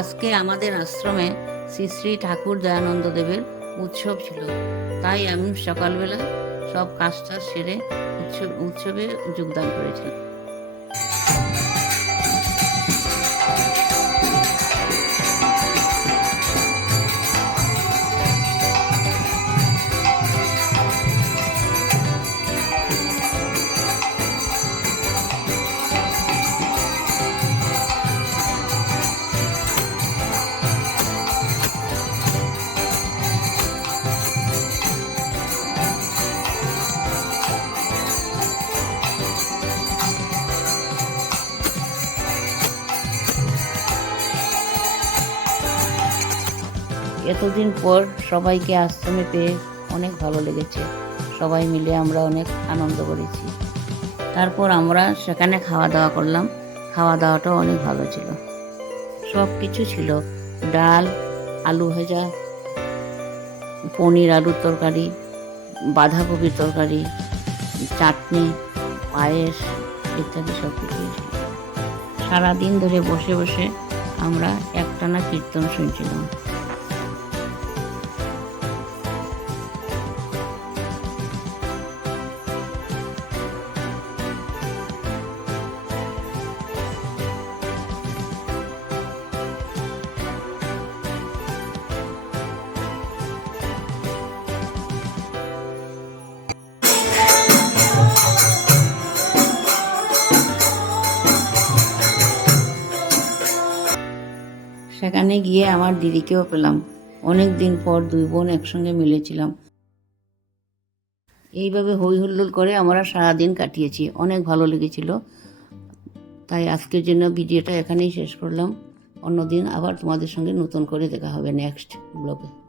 আজকে আমাদের আশ্রমে শ্রী শ্রী ঠাকুর দয়ানন্দ দেবের উৎসব ছিল, তাই আমি সকালবেলা সব কাজটা সেরে উৎসবে যোগদান করেছিলাম। এতদিন পর সবাইকে আশ্রমে পেয়ে অনেক ভালো লেগেছে। সবাই মিলে আমরা অনেক আনন্দ করেছি। তারপর আমরা সেখানে খাওয়া দাওয়া করলাম। খাওয়া দাওয়াটাও অনেক ভালো ছিল। সব কিছু ছিল, ডাল, আলু ভাজা, পনির আলুর তরকারি, বাঁধাকপির তরকারি, চাটনি, পায়েস ইত্যাদি সব কিছুই ছিল। সারাদিন ধরে বসে বসে আমরা একটানা কীর্তন শুনছিলাম। সেখানে গিয়ে আমার দিদিকেও পেলাম। অনেক দিন পর দুই বোন একসঙ্গে মিলেছিলাম। এইভাবে হই হুল্লোড় করে আমরা সারাদিন কাটিয়েছি, অনেক ভালো লেগেছিল। তাই আজকের জন্য ভিডিওটা এখানেই শেষ করলাম। অন্যদিন আবার তোমাদের সঙ্গে নতুন করে দেখা হবে নেক্সট ব্লগে।